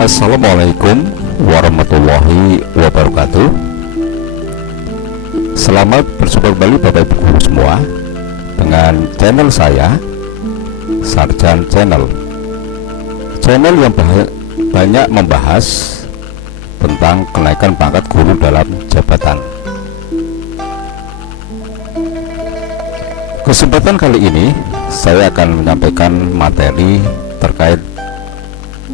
Assalamualaikum warahmatullahi wabarakatuh. Selamat berjumpa kembali Bapak Ibu Guru semua dengan channel saya, Sarjan Channel. Channel yang banyak membahas tentang kenaikan pangkat guru dalam jabatan. Kesempatan kali ini saya akan menyampaikan materi terkait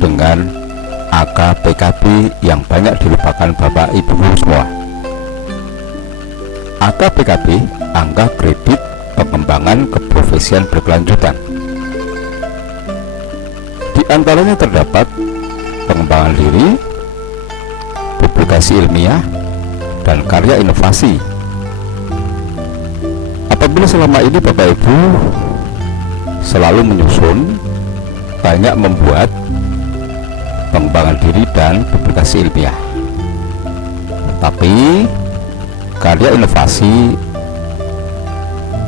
dengan angka PKB yang banyak dilupakan Bapak Ibu Guru semua. Angka PKB, angka kredit pengembangan keprofesian berkelanjutan. Di antaranya terdapat pengembangan diri, publikasi ilmiah, dan karya inovasi. Apabila selama ini Bapak Ibu selalu menyusun, banyak membuat pengembangan diri dan publikasi ilmiah, tapi karya inovasi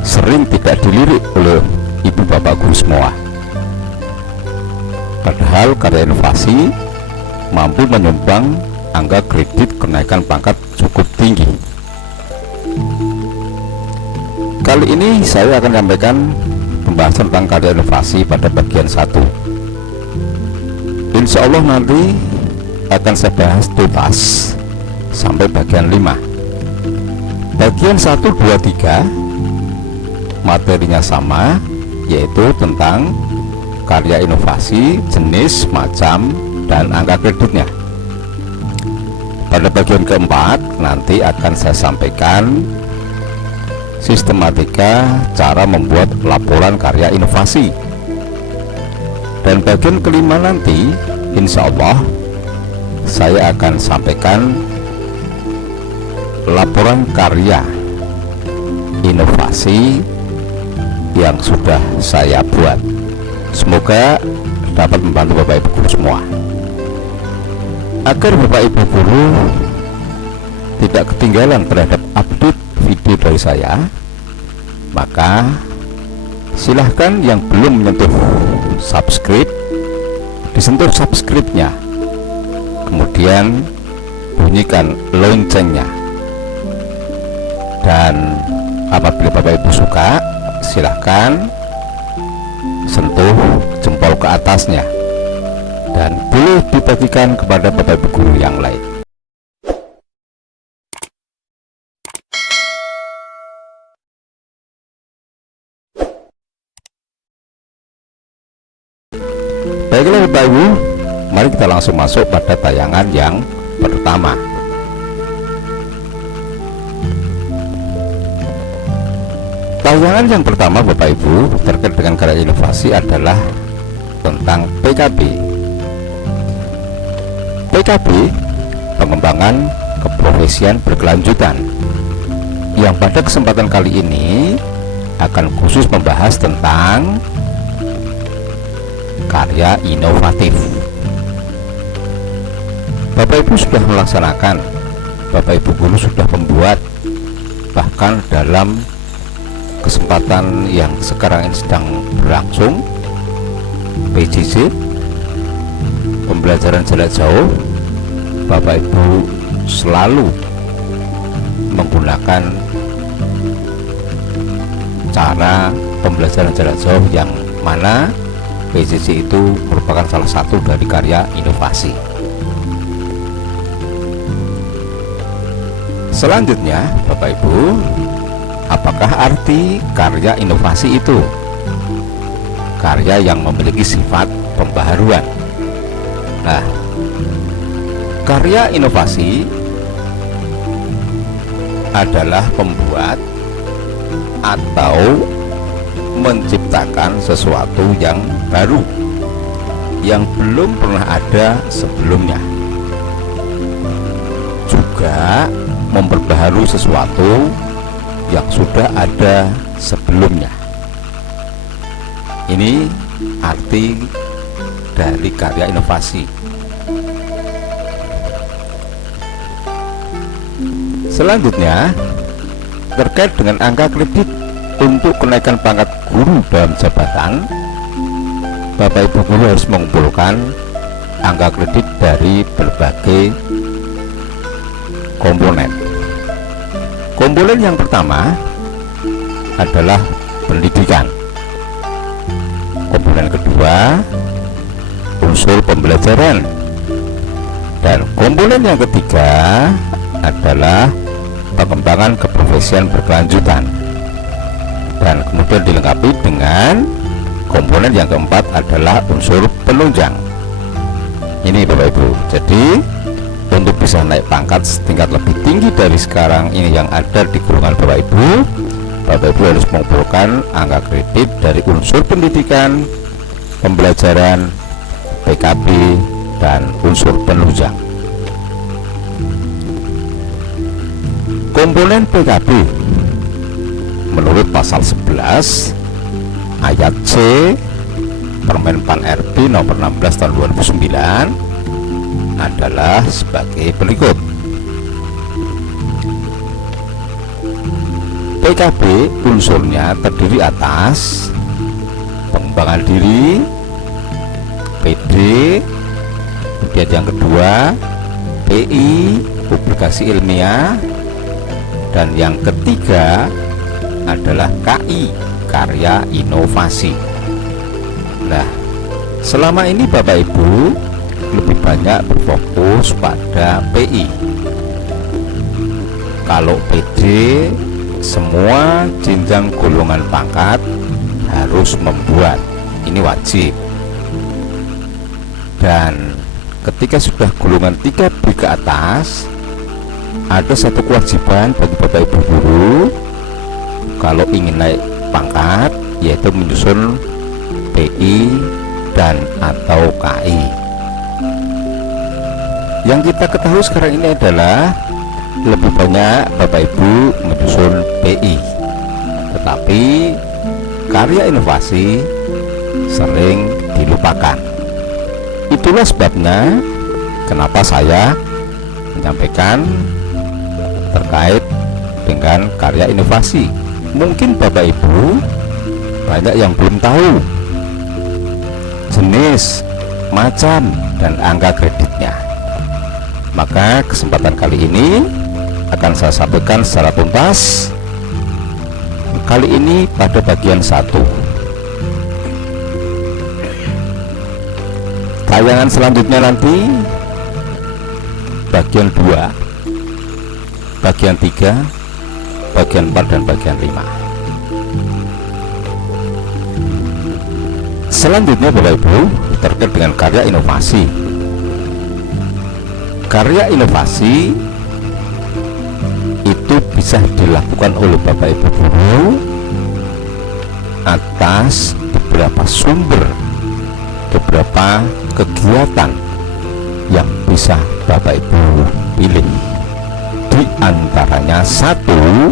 sering tidak dilirik oleh ibu bapak guru semua. Padahal karya inovasi mampu menyumbang angka kredit kenaikan pangkat cukup tinggi. Kali ini saya akan menyampaikan pembahasan tentang karya inovasi pada bagian 1. Insya Allah nanti akan saya bahas tuntas sampai bagian 5. Bagian 1, 2, 3 materinya sama, yaitu tentang karya inovasi, jenis, macam, dan angka kreditnya. Pada bagian keempat nanti akan saya sampaikan sistematika cara membuat laporan karya inovasi. Dan bagian kelima nanti insya Allah saya akan sampaikan laporan karya inovasi yang sudah saya buat. Semoga dapat membantu Bapak Ibu Guru semua, agar Bapak Ibu Guru tidak ketinggalan terhadap update video dari saya. Maka silahkan yang belum menyentuh subscribe, disentuh subscribe-nya, kemudian bunyikan loncengnya, dan apabila Bapak Ibu suka silahkan sentuh jempol ke atasnya dan boleh dibagikan kepada Bapak Ibu Guru yang lain. Baiklah Bapak Ibu, mari kita langsung masuk pada tayangan yang pertama. Tayangan yang pertama Bapak Ibu terkait dengan karya inovasi adalah tentang PKB. PKB, pengembangan keprofesian berkelanjutan, yang pada kesempatan kali ini akan khusus membahas tentang karya inovatif. Bapak Ibu sudah melaksanakan, Bapak Ibu Guru sudah membuat, bahkan dalam kesempatan yang sekarang ini sedang berlangsung PJJ, pembelajaran jarak jauh, Bapak Ibu selalu menggunakan cara pembelajaran jarak jauh yang mana PJJ itu merupakan salah satu dari karya inovasi. Selanjutnya Bapak Ibu, apakah arti karya inovasi itu? Karya yang memiliki sifat pembaharuan. Nah, karya inovasi adalah pembuat atau menciptakan sesuatu yang baru yang belum pernah ada sebelumnya, juga memperbaharui sesuatu yang sudah ada sebelumnya. Ini arti dari karya inovasi. Selanjutnya terkait dengan angka kredit untuk kenaikan pangkat guru dalam jabatan, Bapak Ibu Guru harus mengumpulkan angka kredit dari berbagai komponen. Komponen yang pertama adalah pendidikan. Komponen kedua unsur pembelajaran, dan komponen yang ketiga adalah pengembangan keprofesian berkelanjutan, dan kemudian dilengkapi dengan komponen yang keempat adalah unsur penunjang. Ini Bapak Ibu, jadi untuk bisa naik pangkat setingkat lebih tinggi dari sekarang ini yang ada di golongan Bapak Ibu harus mengumpulkan angka kredit dari unsur pendidikan, pembelajaran, PKB, dan unsur penunjang. Komponen PKB menurut pasal 11 ayat C Permen PAN RB nomor 16 tahun 2009 adalah sebagai berikut. PKB unsurnya terdiri atas pengembangan diri, PD, kemudian yang kedua PI, publikasi ilmiah, dan yang ketiga adalah KI, karya inovasi. Nah, selama ini Bapak Ibu lebih banyak berfokus pada PI. Kalau PD, semua jenjang golongan pangkat harus membuat, ini wajib. Dan ketika sudah golongan 3B ke atas, ada satu kewajiban bagi Bapak Ibu guru kalau ingin naik pangkat, yaitu menyusun PI dan atau KI. Yang kita ketahui sekarang ini adalah lebih banyak Bapak Ibu menyusun PI, tetapi karya inovasi sering dilupakan. Itulah sebabnya kenapa saya menyampaikan terkait dengan karya inovasi. Mungkin Bapak Ibu banyak yang belum tahu jenis, macam, dan angka kreditnya. Maka kesempatan kali ini akan saya sampaikan secara tuntas. Kali ini pada bagian 1. Tayangan selanjutnya nanti bagian 2, bagian 3, bagian 4, dan bagian 5. Selanjutnya Bapak Ibu terkait dengan karya inovasi. Karya inovasi itu bisa dilakukan oleh Bapak Ibu guru atas beberapa sumber, beberapa kegiatan yang bisa Bapak Ibu pilih. Di antaranya 1,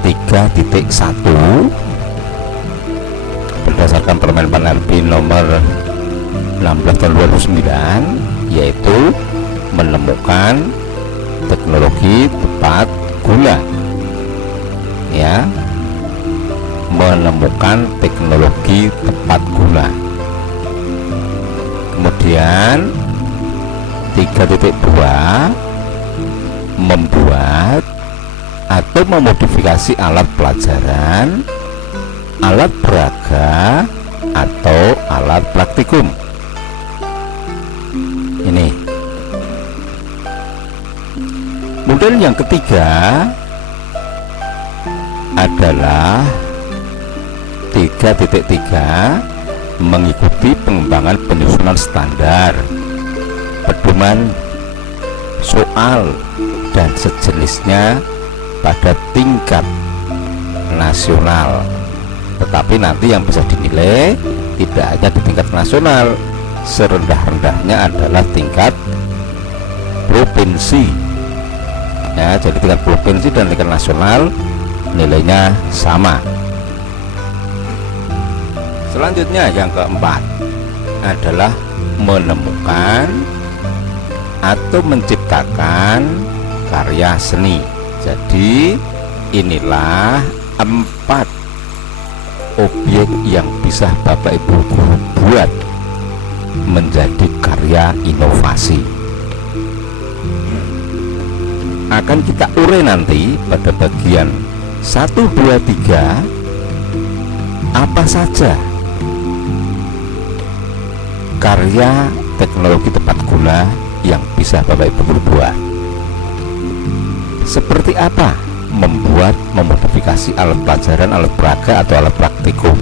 3.1 berdasarkan Permen PAN RB nomor 16 tahun 2009, yaitu menemukan teknologi tepat guna, ya, menemukan teknologi tepat guna. Kemudian 3.2 membuat atau memodifikasi alat pelajaran, alat peraga, atau alat praktikum. Ini. Kemudian yang ketiga adalah 3.3 mengikuti pengembangan penyusunan standar, pedoman, soal, dan sejenisnya pada tingkat nasional. Tetapi nanti yang bisa dinilai tidak hanya di tingkat nasional, serendah-rendahnya adalah tingkat provinsi, ya. Jadi tingkat provinsi dan tingkat nasional nilainya sama. Selanjutnya yang keempat adalah menemukan atau menciptakan karya seni. Jadi inilah 4 objek yang bisa Bapak Ibu buat menjadi karya inovasi. Akan kita urai nanti pada bagian 1, 2, 3 apa saja karya teknologi tepat guna yang bisa Bapak Ibu perbuat. Seperti apa membuat memodifikasi alat pelajaran, alat peraga atau alat praktikum.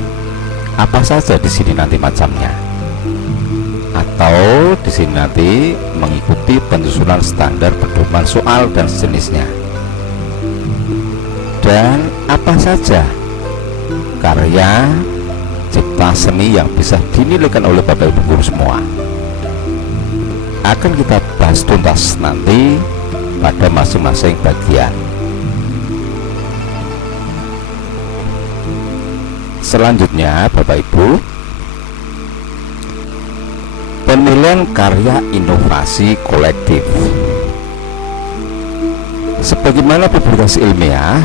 Apa saja di sini nanti macamnya. Atau di sini nanti mengikuti penyusunan standar pedoman soal dan sejenisnya. Dan apa saja karya cipta seni yang bisa dinilaikan oleh Bapak Ibu guru semua. Akan kita bahas tuntas nanti pada masing-masing bagian. Selanjutnya Bapak Ibu, penilaian karya inovasi kolektif. Sebagaimana publikasi ilmiah,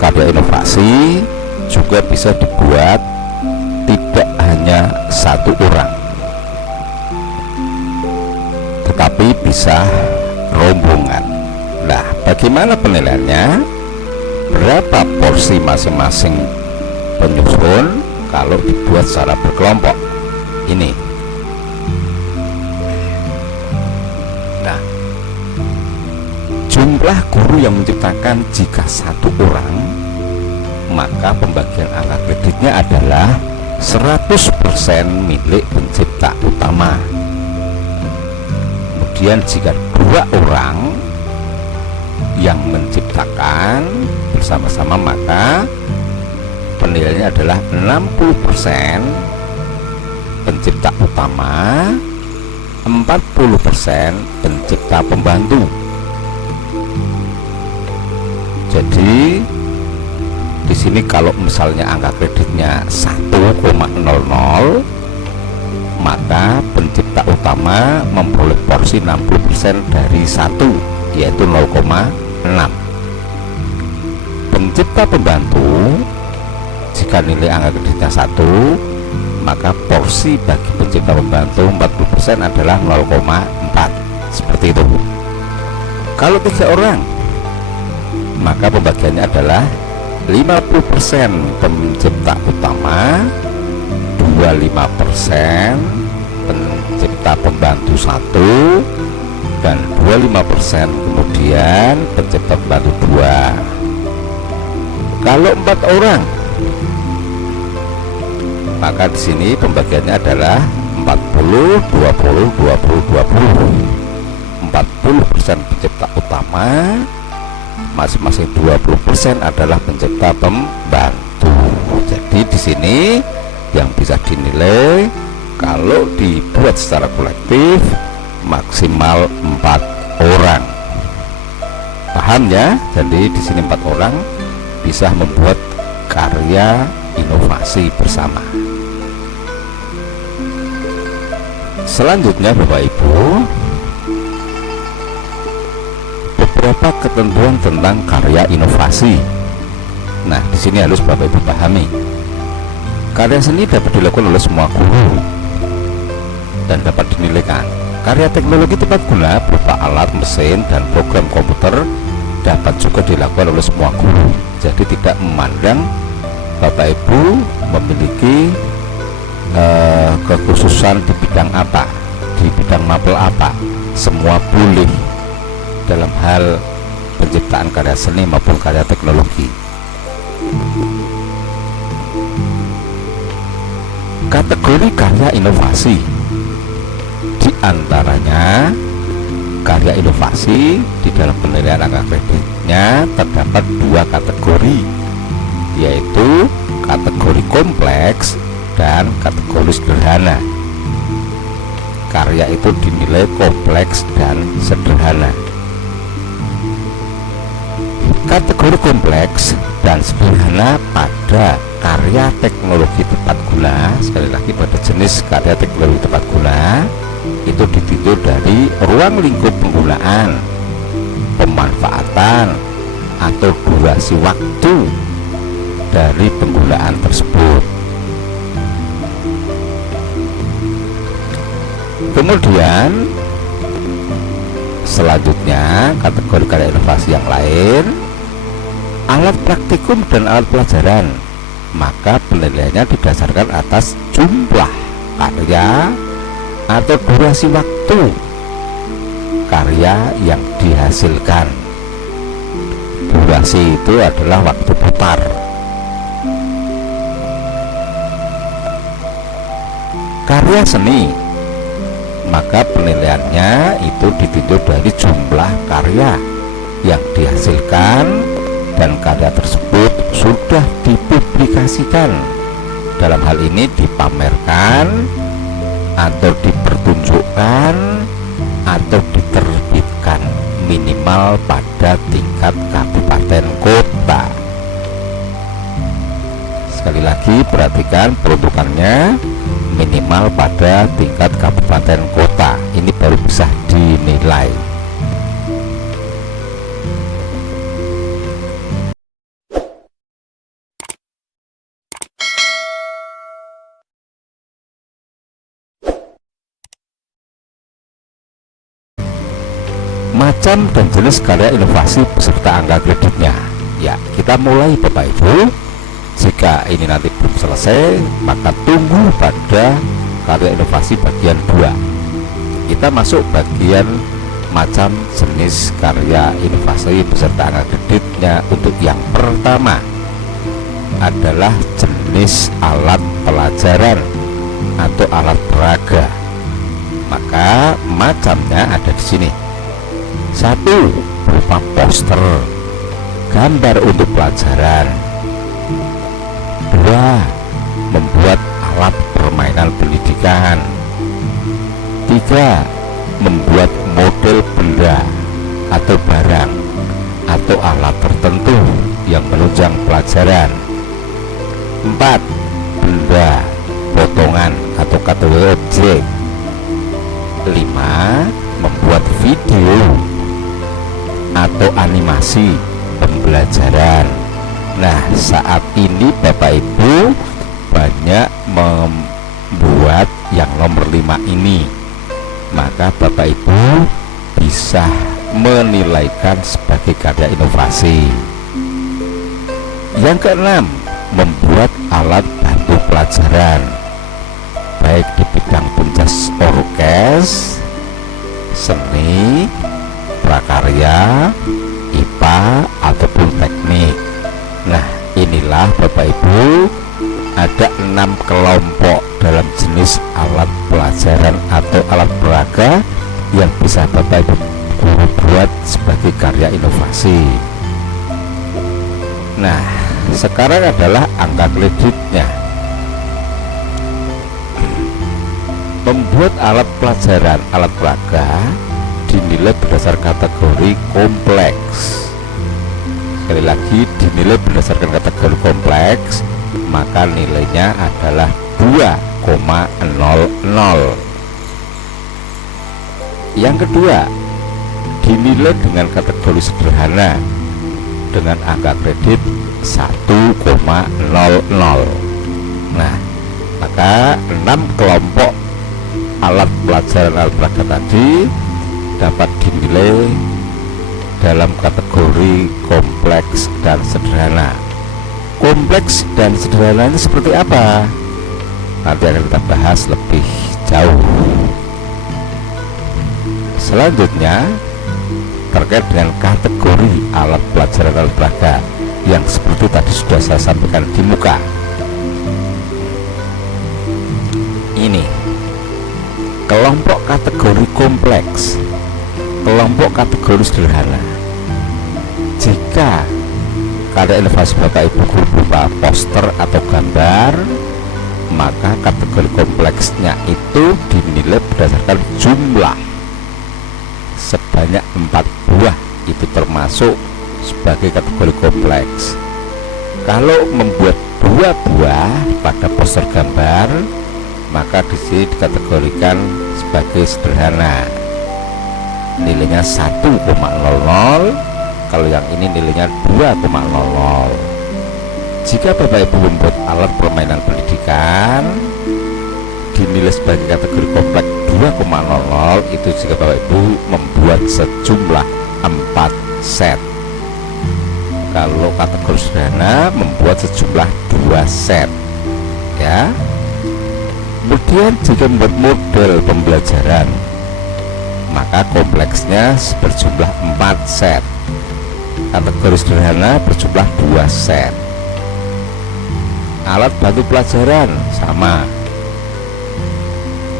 karya inovasi juga bisa dibuat tidak hanya satu orang, tetapi bisa rombongan. Nah, bagaimana penilaiannya? Berapa porsi masing-masing penyusun kalau dibuat secara berkelompok? Ini. Nah, jumlah guru yang menciptakan jika satu orang, maka pembagian angka kreditnya adalah 100% milik pencipta utama. Kemudian jika 2 orang yang menciptakan bersama-sama, maka penilaiannya adalah 60% pencipta utama, 40% pencipta pembantu. Jadi di sini kalau misalnya angka kreditnya 1,00, maka pencipta utama memperoleh porsi 60% dari 1, yaitu 0,6. Pencipta pembantu, jika nilai angka kreditnya 1, maka porsi bagi pencipta pembantu 40% adalah 0,4. Seperti itu. Kalau 3 orang, maka pembagiannya adalah 50% pencipta utama, 25% pencipta pembantu 1, dan 25% kemudian pencipta pembantu 2. Kalau 4 orang, maka di sini pembagiannya adalah 40, 20, 20, 20. 40% pencipta utama, masing-masing 20% adalah pencipta pembantu. Jadi di sini yang bisa dinilai kalau dibuat secara kolektif maksimal 4 orang. Paham ya? Jadi di sini 4 orang bisa membuat karya inovasi bersama. Selanjutnya Bapak Ibu, beberapa ketentuan tentang karya inovasi. Nah, di sini harus Bapak Ibu pahami. Karya seni dapat dilakukan oleh semua guru dan dapat dinilaikan. Karya teknologi tepat guna berupa alat, mesin, dan program komputer dapat juga dilakukan oleh semua guru. Jadi tidak memandang Bapak Ibu memiliki kekhususan di bidang apa, di bidang mapel apa, semua boleh dalam hal penciptaan karya seni maupun karya teknologi. Kategori karya inovasi, di antaranya karya inovasi di dalam penilaian angka kreditnya terdapat 2 kategori, yaitu kategori kompleks dan kategori sederhana. Karya itu dinilai kompleks dan sederhana. Kategori kompleks dan sederhana pada karya teknologi tepat guna, sekali lagi pada jenis karya teknologi tepat guna, itu ditinjau dari ruang lingkup penggunaan, pemanfaatan, atau durasi waktu dari penggunaan tersebut. Kemudian selanjutnya kategori karya inovasi yang lain, alat praktikum dan alat pelajaran, maka penilaiannya didasarkan atas jumlah karya atau durasi waktu karya yang dihasilkan. Durasi itu adalah waktu putar. Karya seni, maka penilaiannya itu ditinjau dari jumlah karya yang dihasilkan dan karya tersebut sudah dipublikasikan, dalam hal ini dipamerkan atau dipertunjukkan atau diterbitkan minimal pada tingkat kabupaten kota. Sekali lagi perhatikan peruntukannya, minimal pada tingkat kabupaten kota, ini baru bisa dinilai. Macam dan jenis karya inovasi beserta angka kreditnya. Ya, kita mulai Bapak Ibu. Jika ini nanti belum selesai, maka tunggu pada karya inovasi bagian 2. Kita masuk bagian macam jenis karya inovasi beserta angka kreditnya. Untuk yang pertama adalah jenis alat pelajaran atau alat peraga. Maka macamnya ada di sini. 1. Berupa poster, gambar untuk pelajaran. 2. Membuat alat permainan pendidikan. 3. Membuat model benda atau barang atau alat tertentu yang menunjang pelajaran. 4. Benda, potongan atau kategori objek. 5. Membuat video atau animasi pembelajaran. Nah, saat ini Bapak Ibu banyak membuat yang nomor 5 ini, maka Bapak Ibu bisa menilaikan sebagai karya inovasi. Yang keenam, membuat alat bantu pelajaran, baik di bidang penjas orkes, seni, prakarya, IPA ataupun teknik. Nah, inilah Bapak Ibu, ada 6 kelompok dalam jenis alat pelajaran atau alat peraga yang bisa Bapak Ibu buat sebagai karya inovasi. Nah, sekarang adalah angka kreditnya. Membuat alat pelajaran, alat peraga dinilai berdasar kategori kompleks. Sekali lagi, dinilai berdasarkan kategori kompleks, maka nilainya adalah 2,00. Yang kedua, dinilai dengan kategori sederhana dengan angka kredit 1,00. Nah, maka 6 kelompok alat pelajaran alat peraga tadi dapat dinilai dalam kategori kompleks dan sederhana. Kompleks dan sederhana ini seperti apa? Nanti akan kita bahas lebih jauh. Selanjutnya terkait dengan kategori alat pelajaran alat peraga yang seperti tadi sudah saya sampaikan di muka. Ini kelompok kategori kompleks, kelompok kategori sederhana. Jika karya inovasi Bapak Ibu berupa poster atau gambar, maka kategori kompleksnya itu dinilai berdasarkan jumlah sebanyak 4 buah, itu termasuk sebagai kategori kompleks. Kalau membuat 2 buah pada poster gambar, maka di sini dikategorikan sebagai sederhana, nilainya 1,00. Kalau yang ini nilainya 2,00. Jika Bapak Ibu membuat alat permainan pendidikan, dinilai sebagai kategori kompleks 2,00 itu jika Bapak Ibu membuat sejumlah 4 set. Kalau kategori sederhana membuat sejumlah 2 set ya. Kemudian jika membuat model pembelajaran maka kompleksnya berjumlah 4 set. Kategori sederhana berjumlah 2 set. Alat bantu pelajaran sama.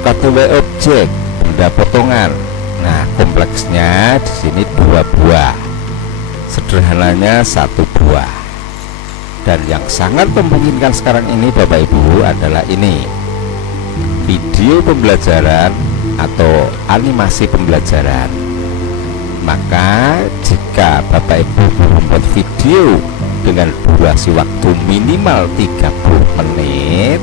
Kategori objek benda potongan. Nah, kompleksnya di sini 2 buah. Sederhananya 1 buah. Dan yang sangat memungkinkan sekarang ini Bapak Ibu adalah ini. Video pembelajaran atau animasi pembelajaran. Maka jika Bapak Ibu membuat video dengan durasi waktu minimal 30 menit,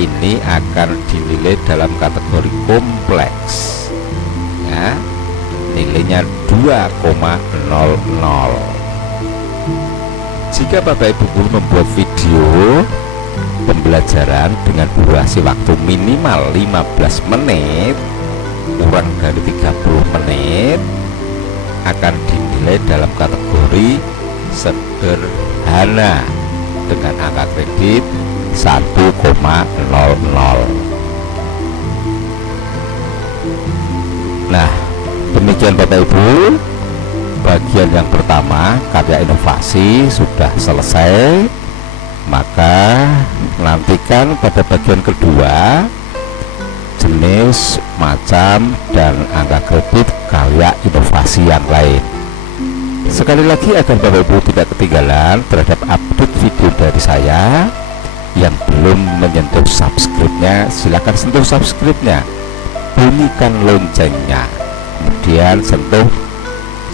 ini akan dinilai dalam kategori kompleks ya, nilainya 2,00. Jika Bapak Ibu membuat video pembelajaran dengan durasi waktu minimal 15 menit kurang dari 30 menit akan dinilai dalam kategori sederhana dengan angka kredit 1,00. Nah, demikian Bapak Ibu, bagian yang pertama karya inovasi sudah selesai. Maka nantikan pada bagian kedua jenis, macam, dan angka kredit karya inovasi yang lain. Sekali lagi agar Bapak Ibu tidak ketinggalan terhadap update video dari saya, yang belum menyentuh subscribe-nya silakan sentuh subscribe-nya, bunyikan loncengnya, kemudian sentuh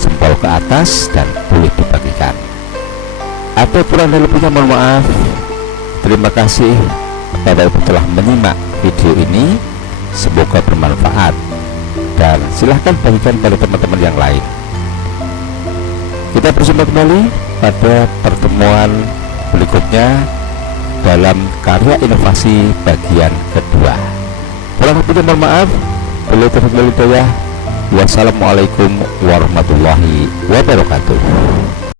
jempol ke atas dan boleh dibagikan. Atau kurang dan lebihnya mohon maaf. Terima kasih Bapak Ibu telah menyimak video ini, semoga bermanfaat dan silahkan bagikan pada teman-teman yang lain. Kita berjumpa kembali pada pertemuan berikutnya dalam karya inovasi bagian kedua. Kurang lebihnya mohon maaf. Wassalamualaikum warahmatullahi wabarakatuh.